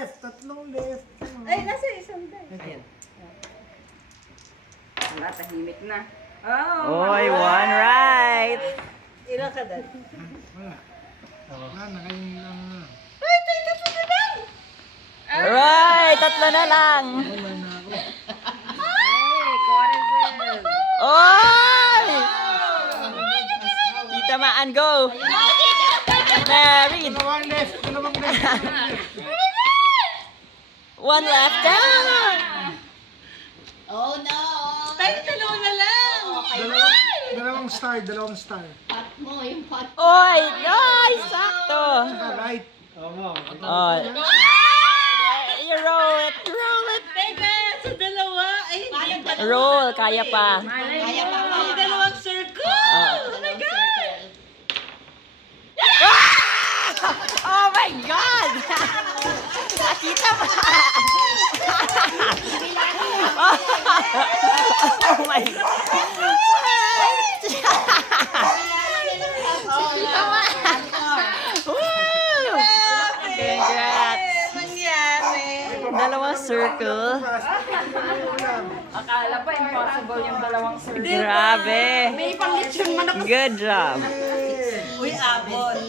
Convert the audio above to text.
left. Tatlong left. Ay, nasa isang day. Ayan. Wala, tahimik na. Oh, Oy, one right. Ilan ka dad? Wala. Wala na kayong lang. Right, tatlo na lang. Wala na ako. Hey, Corazon. Oy! Tita Maan, go. Married. Dalawang left. Dalawang left. One left down. Oh no! Tayo dalawa na lang. Dalawang star. Dalawang star. Pot mo, yung pot. Oy, nice, sakto. Right. Oh. You roll it, roll it. Teka, sa dalawa. Ay, hindi pa. Roll, kaya pa. Kaya pa pa. Ang dalawang circle. Oh. Oh my God. Oh my God! Nakita mo! Oh my God! Nakita mo! Woo! Congrats! Nangyari. Dalawang circle. Akala pa impossible yung dalawang circle. Grabe! May pang-lechon manok. Good job! Uy, abot.